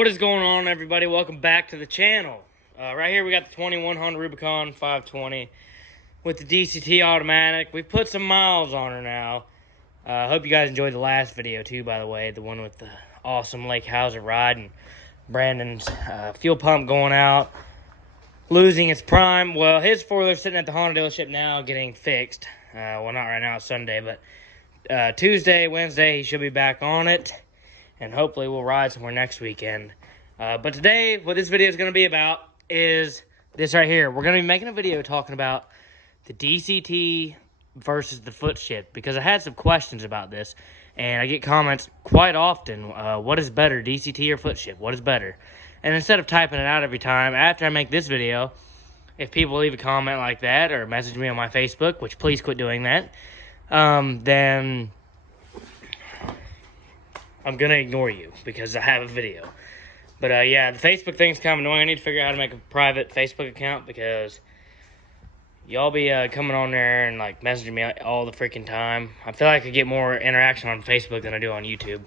What is going on, everybody? Welcome back to the channel. Right here we got the 21 Honda Rubicon 520 with the DCT automatic. We've put some miles on her now. I hope you guys enjoyed the last video too, by the way. The one with the awesome Lake Hauser ride and Brandon's fuel pump going out, losing its prime. Well, his four-wheeler's sitting at the Honda dealership now getting fixed. Well, not right now, it's Sunday, but Tuesday, Wednesday, he should be back on it. And hopefully we'll ride somewhere next weekend. But today, what this video is going to be about is this right here. We're going to be making a video talking about the DCT versus the Footshift, because I had some questions about this, and I get comments quite often. What is better, DCT or Footshift? What is better? And instead of typing it out every time, after I make this video, if people leave a comment like that or message me on my Facebook, which please quit doing that, then I'm going to ignore you because I have a video. But, yeah, the Facebook thing's kind of annoying. I need to figure out how to make a private Facebook account because y'all be coming on there and, like, messaging me all the freaking time. I feel like I get more interaction on Facebook than I do on YouTube.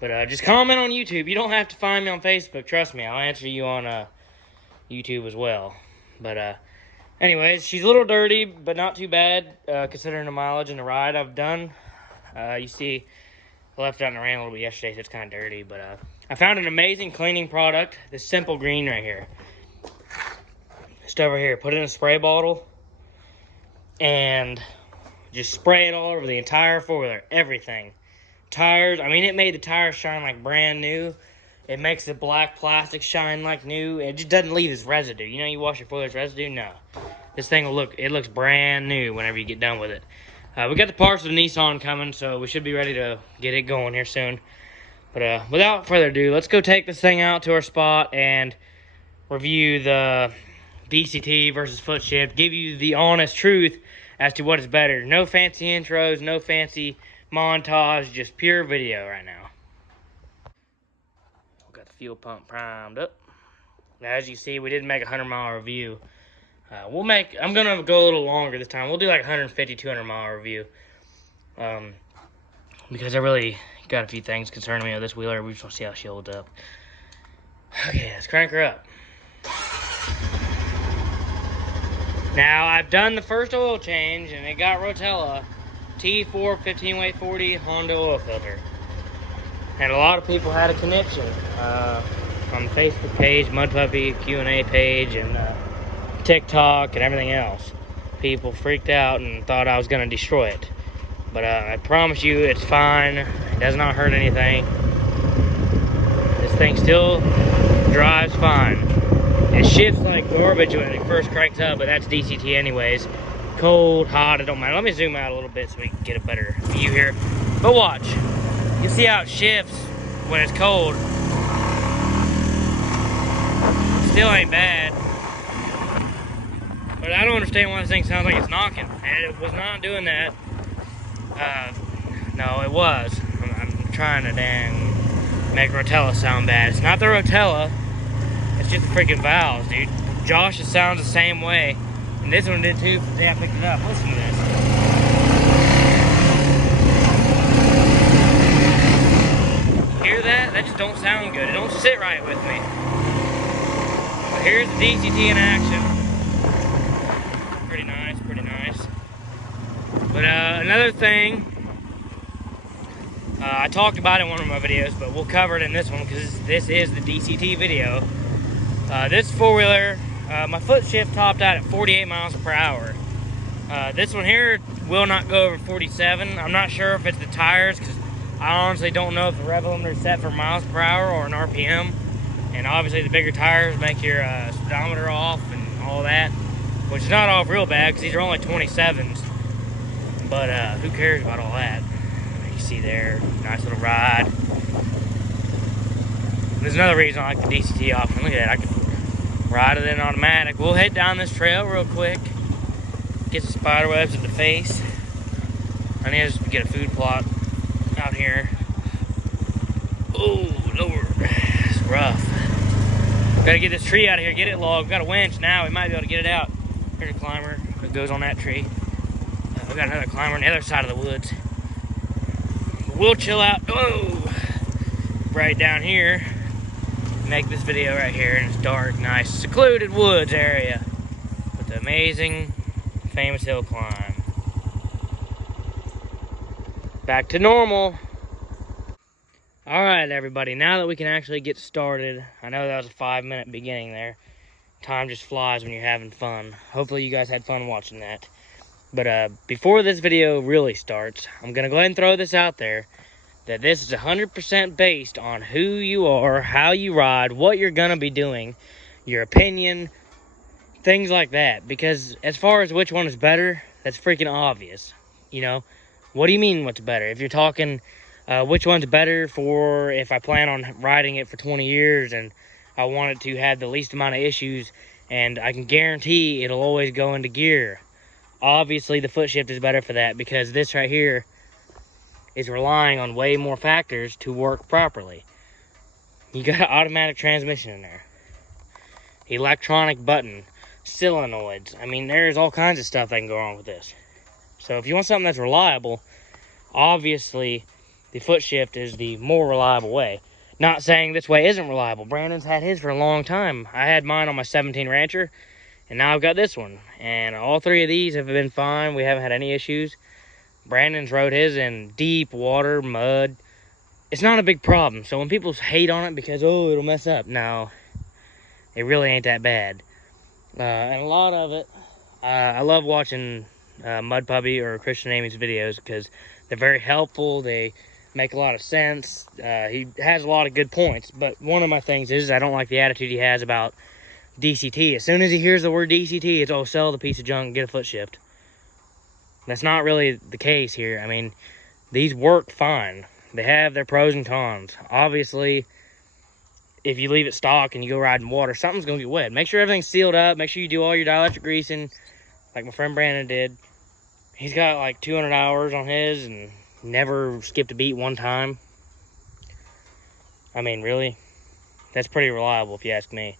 But just comment on YouTube. You don't have to find me on Facebook. Trust me, I'll answer you on YouTube as well. But, anyways, she's a little dirty, but not too bad considering the mileage and the ride I've done. You see, I left it out in the rain a little bit yesterday, so it's kind of dirty. But I found an amazing cleaning product, this Simple Green right here. Just over here, put it in a spray bottle and just spray it all over the entire four-wheeler, everything. Tires, I mean, it made the tires shine like brand new. It makes the black plastic shine like new. It just doesn't leave this residue. You know, you wash your four-wheeler's residue? No. This thing will it looks brand new whenever you get done with it. We got the parts of the Nissan coming, so we should be ready to get it going here soon. But without further ado, let's go take this thing out to our spot and review the DCT versus Footshift. Give you the honest truth as to what is better. No fancy intros, no fancy montage, just pure video right now. We've got the fuel pump primed up. Now, as you see, we didn't make a 100-mile review. I'm gonna go a little longer this time. We'll do like 150, 200-mile review. Because I really got a few things concerning me with this wheeler. We just want to see how she holds up. Okay, let's crank her up. Now, I've done the first oil change, and it got Rotella T4 15-weight 40 Honda oil filter. And a lot of people had a conniption on the Facebook page, Mud Puppy Q&A page, and TikTok and everything else. People freaked out and thought I was going to destroy it. But I promise you it's fine. It does not hurt anything. This thing still drives fine. It shifts like garbage when it first cranks up, but that's DCT anyways. Cold, hot, it don't matter. Let me zoom out a little bit so we can get a better view here. But watch. You see how it shifts when it's cold. Still ain't bad. But I don't understand why this thing sounds like it's knocking. And it was not doing that. No, it was. I'm trying to dang make Rotella sound bad. It's not the Rotella. It's just the freaking valves, dude. Josh's sounds the same way. And this one did too. Yeah, I picked it up. Listen to this. Hear that? That just don't sound good. It don't sit right with me. But here's the DCT in action. Pretty nice, pretty nice. But another thing, I talked about it in one of my videos, but we'll cover it in this one because this is the DCT video. This four-wheeler, my Footshift topped out at 48 miles per hour. This one here will not go over 47. I'm not sure if it's the tires because I honestly don't know if the rev limiter is set for miles per hour or an RPM. And obviously the bigger tires make your speedometer off and all that, which is not off real bad because these are only 27s. But who cares about all that? You see there, nice little ride. There's another reason I like the DCT option. Look at that, I can ride it in automatic. We'll head down this trail real quick. Get some spider webs at the face. I need to get a food plot out here. Oh, Lord, it's rough. Gotta get this tree out of here, get it logged. Got a winch now, we might be able to get it out. Here's a climber that goes on that tree. We got another climber on the other side of the woods. We'll chill out. Oh, right down here. make this video right here in this dark, nice, secluded woods area with the amazing, famous hill climb. Back to normal. All right, everybody, now that we can actually get started, I know that was a 5-minute beginning there. Time just flies when you're having fun. Hopefully you guys had fun watching that. But before this video really starts, I'm gonna go ahead and throw this out there, that this is 100% based on who you are, how you ride, what you're gonna be doing, your opinion, things like that. Because as far as which one is better, that's freaking obvious. You know, what do you mean what's better? If you're talking which one's better for if I plan on riding it for 20 years and I want it to have the least amount of issues and I can guarantee it'll always go into gear. Obviously the Footshift is better for that, because this right here is relying on way more factors to work properly. You got an automatic transmission in there, electronic button, solenoids. I mean, there's all kinds of stuff that can go wrong with this. So if you want something that's reliable, obviously the Footshift is the more reliable way. Not saying this way isn't reliable. Brandon's had his for a long time. I had mine on my 17 Rancher, and now I've got this one. And all three of these have been fine. We haven't had any issues. Brandon's rode his in deep water, mud. It's not a big problem. So when people hate on it because, oh, it'll mess up, no, it really ain't that bad. And a lot of it, I love watching Mud Puppy or Christian Amy's videos because they're very helpful. They make a lot of sense. He has a lot of good points, but one of my things is I don't like the attitude he has about DCT. As soon as he hears the word DCT, it's, oh, sell the piece of junk and get a Footshift. That's not really the case here. I mean, these work fine. They have their pros and cons. Obviously, if you leave it stock and you go ride in water, something's going to get wet. Make sure everything's sealed up. Make sure you do all your dielectric greasing like my friend Brandon did. He's got like 200 hours on his and never skipped a beat one time. I mean, really, that's pretty reliable if you ask me.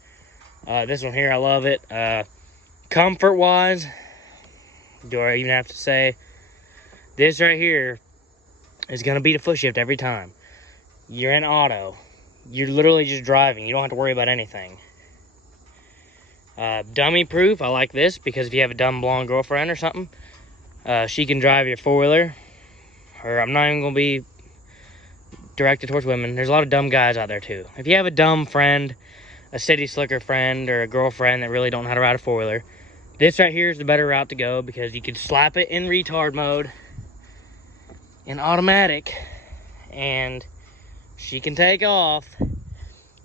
This one here, I love it. Comfort wise, do I even have to say, this right here is gonna beat a Footshift every time. You're in auto, you're literally just driving, you don't have to worry about anything. Dummy proof, I like this because if you have a dumb blonde girlfriend or something, she can drive your four-wheeler. Or I'm not even going to be directed towards women. There's a lot of dumb guys out there too. If you have a dumb friend, a city slicker friend, or a girlfriend that really don't know how to ride a four-wheeler, this right here is the better route to go, because you could slap it in retard mode in automatic and she can take off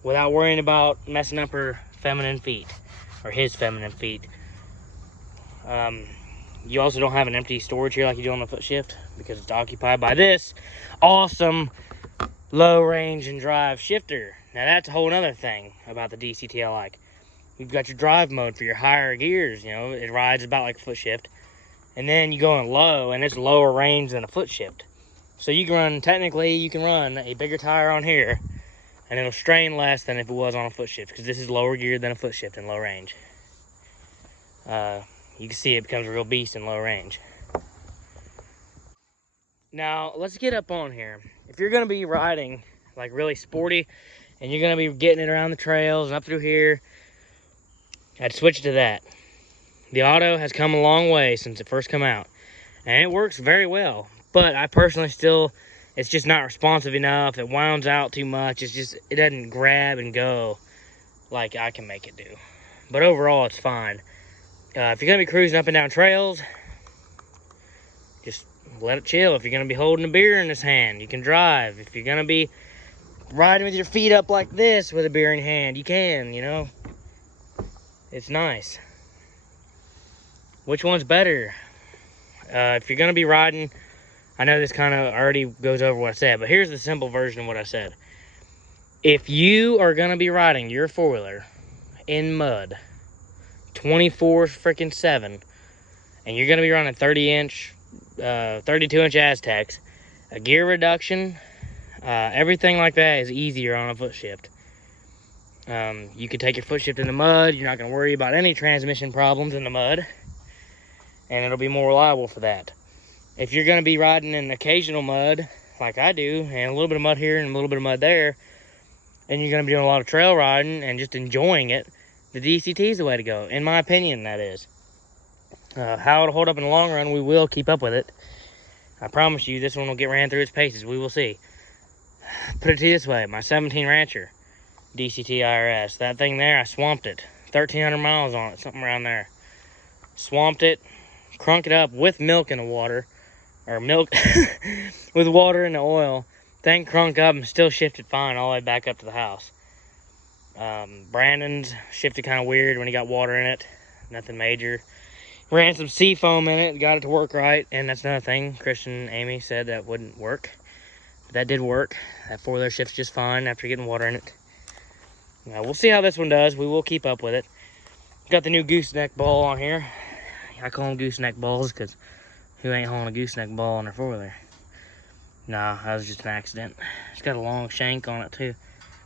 without worrying about messing up her feminine feet or his feminine feet. You also don't have an empty storage here like you do on the Footshift, because it's occupied by this awesome low range and drive shifter. Now that's a whole other thing about the DCT I like. You've got your drive mode for your higher gears, you know, it rides about like a Footshift. And then you go in low and it's lower range than a Footshift. So you can run, technically you can run a bigger tire on here and it'll strain less than if it was on a Footshift, because this is lower geared than a Footshift in low range. You can see it becomes a real beast in low range. Now, let's get up on here. If you're going to be riding like really sporty and you're going to be getting it around the trails and up through here, I'd switch to that. The auto has come a long way since it first came out, and it works very well. But I personally still, it's just not responsive enough. It wounds out too much. It's just, it doesn't grab and go like I can make it do. But overall, it's fine. If you're going to be cruising up and down trails, just let it chill. If you're going to be holding a beer in his hand, you can drive. If you're going to be riding with your feet up like this with a beer in your hand, you can, you know. It's nice. Which one's better? If you're going to be riding, I know this kind of already goes over what I said, but here's the simple version of what I said. If you are going to be riding your four-wheeler in mud, 24/7, and you're going to be running 30-inch, 32-inch Aztecs, a gear reduction, everything like that is easier on a Footshift. You can take your Footshift in the mud. You're not going to worry about any transmission problems in the mud, and it'll be more reliable for that. If you're going to be riding in occasional mud, like I do, and a little bit of mud here and a little bit of mud there, and you're going to be doing a lot of trail riding and just enjoying it, the DCT is the way to go. In my opinion, that is. How it'll hold up in the long run, we will keep up with it. I promise you, this one will get ran through its paces. We will see. Put it to you this way. My 17 Rancher, DCT IRS. That thing there, I swamped it. 1,300 miles on it, something around there. Swamped it, crunk it up with milk in the water. Or milk with water and the oil. Thing crunk up and still shifted fine all the way back up to the house. Brandon's shifted kind of weird when he got water in it. Nothing major. Ran some sea foam in it, got it to work right, and that's another thing. Christian and Amy said that wouldn't work. But that did work. That four-wheeler shifts just fine after getting water in it. We'll see how this one does. We will keep up with it. Got the new gooseneck ball on here. I call them gooseneck balls because who ain't hauling a gooseneck ball on their four-wheeler? Nah, that was just an accident. It's got a long shank on it too.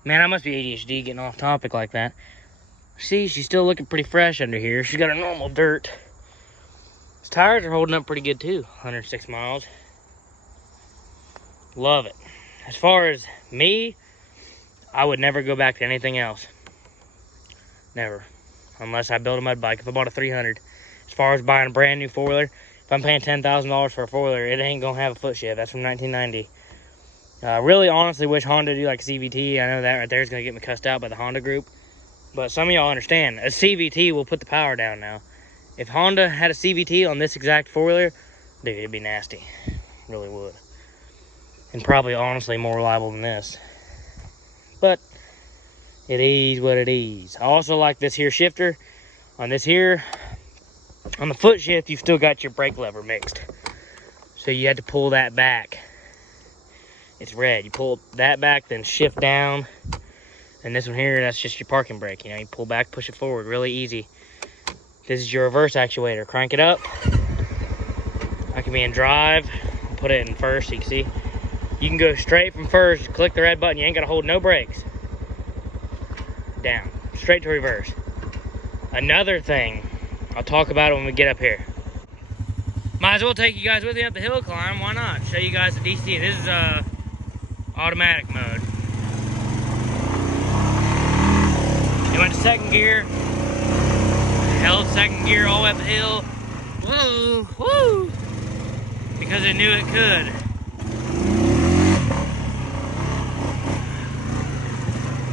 Man, I must be ADHD getting off topic like that. See, she's still looking pretty fresh under here. She's got her normal dirt. His tires are holding up pretty good too. 106 miles. Love it. As far as me, I would never go back to anything else. Never. Unless I build a mud bike. If I bought a 300. As far as buying a brand new four-wheeler, if I'm paying $10,000 for a four-wheeler, it ain't gonna have a Footshift. That's from 1990. Really honestly wish Honda do like a CVT. I know that right there is gonna get me cussed out by the Honda group. But some of y'all understand, a CVT will put the power down now. If Honda had a CVT on this exact four-wheeler, dude, it'd be nasty. It really would. And probably honestly more reliable than this. But it is what it is. I also like this here shifter. On this here, on the Footshift, you've still got your brake lever mixed. So you had to pull that back. It's red. You pull that back, then shift down. And this one here, that's just your parking brake. You know, you pull back, push it forward, really easy. This is your reverse actuator. Crank it up. I can be in drive. Put it in first so you can see. You can go straight from first, click the red button. You ain't got to hold no brakes. Down. Straight to reverse. Another thing, I'll talk about it when we get up here. Might as well take you guys with me up the hill climb. Why not? Show you guys the DC. This is automatic mode. You went to second gear. Held second gear all the way up the hill. Whoa, woo! Because it knew it could.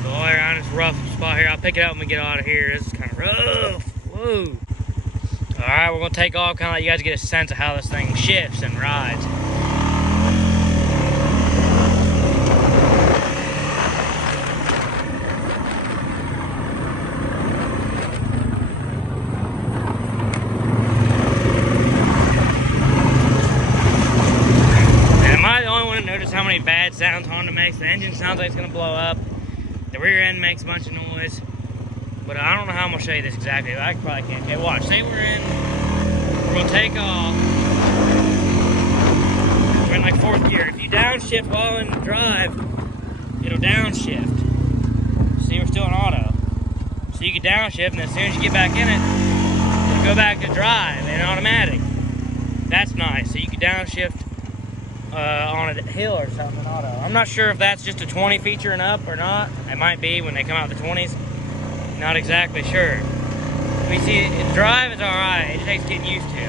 Go all the way around this rough spot here. I'll pick it up when we get out of here. This is kind of rough. Whoa. Alright, we're going to take off, kind of let you guys get a sense of how this thing shifts and rides. How many bad sounds Honda makes. The engine sounds like it's going to blow up. The rear end makes a bunch of noise. But I don't know how I'm going to show you this exactly. I probably can't. Okay, watch. Say we're going to take off. We're in like fourth gear. If you downshift while in drive, it'll downshift. See, we're still in auto. So you can downshift, and as soon as you get back in it, it'll go back to drive in automatic. That's nice. So you can downshift on a hill or something in auto. I'm not sure if that's just a 20 feature and up or not. It might be when they come out the 20s. Not exactly sure. We see drive is alright. It just takes getting used to.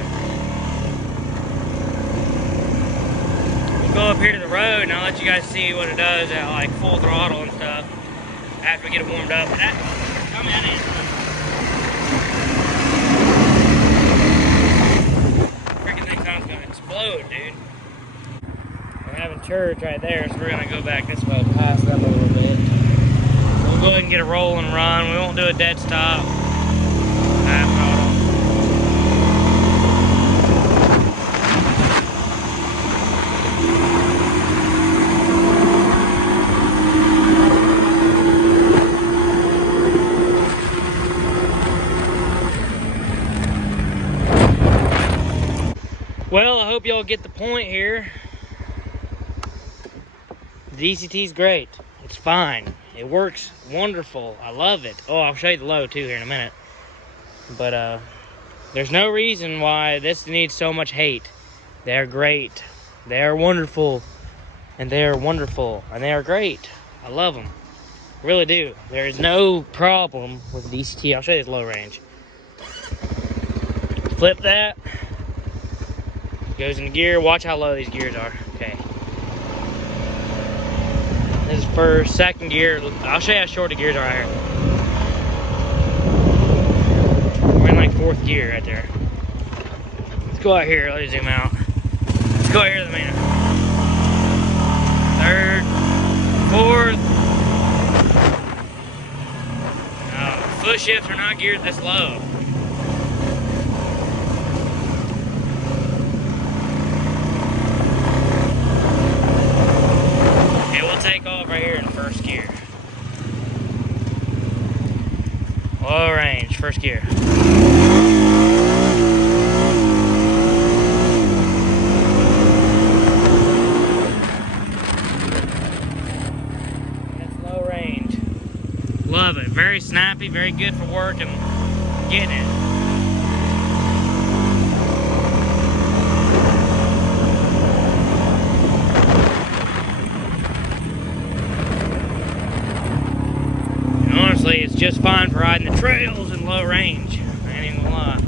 We'll go up here to the road and I'll let you guys see what it does at like full throttle and stuff after we get it warmed up. Come in. Freaking thing sounds gonna explode, dude. We're having church right there, so we're gonna go back this way past them a little bit. We'll go ahead and get a roll and run. We won't do a dead stop. Well, I hope y'all get the point here. The DCT's great. It's fine. It works wonderful. I love it. Oh, I'll show you the low too here in a minute. But there's no reason why this needs so much hate. They're great. They are wonderful. And they are wonderful. And they are great. I love them. Really do. There is no problem with DCT. I'll show you this low range. Flip that. Goes into gear. Watch how low these gears are. Okay. This is for second gear. I'll show you how short the gears are right here. We're in like fourth gear right there. Let's go out here. Let me zoom out. Let's go out here to the main. Third, fourth. Foot shifts are not geared this low. It will take off right here in first gear. Low range, first gear. That's low range. Love it. Very snappy, very good for work and getting it. And honestly, it's just fine for riding the trails in low range. I ain't even gonna lie.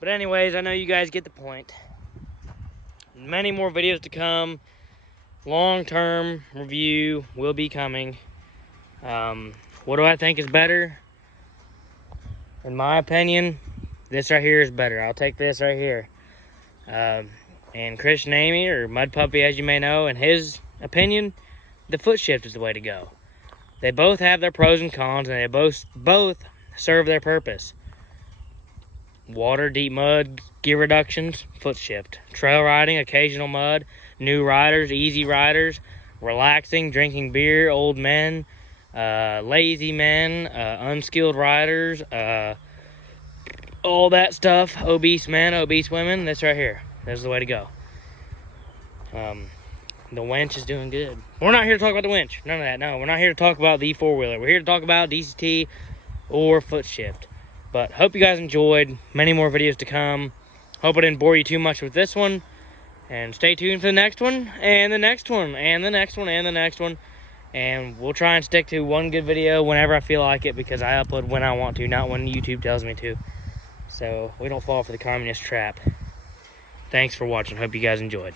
But anyways, I know you guys get the point. Many more videos to come. Long-term review will be coming. What do I think is better? In my opinion, this right here is better. I'll take this right here. And Christian Amy, or Mud Puppy as you may know, in his opinion, the Footshift is the way to go. They both have their pros and cons, and they both serve their purpose. Water, deep mud, gear reductions, Footshift. Trail riding, occasional mud, new riders, easy riders, relaxing, drinking beer, old men, lazy men, unskilled riders, all that stuff, obese men, obese women, this right here. This is the way to go. The winch is doing good. We're not here to talk about the winch. None of that. No, we're not here to talk about the four-wheeler. We're here to talk about DCT or Footshift. But hope you guys enjoyed. Many more videos to come. Hope I didn't bore you too much with this one. And stay tuned for the next one, and the next one, and the next one, and the next one. And we'll try and stick to one good video whenever I feel like it, because I upload when I want to, not when YouTube tells me to. So we don't fall for the communist trap. Thanks for watching. Hope you guys enjoyed.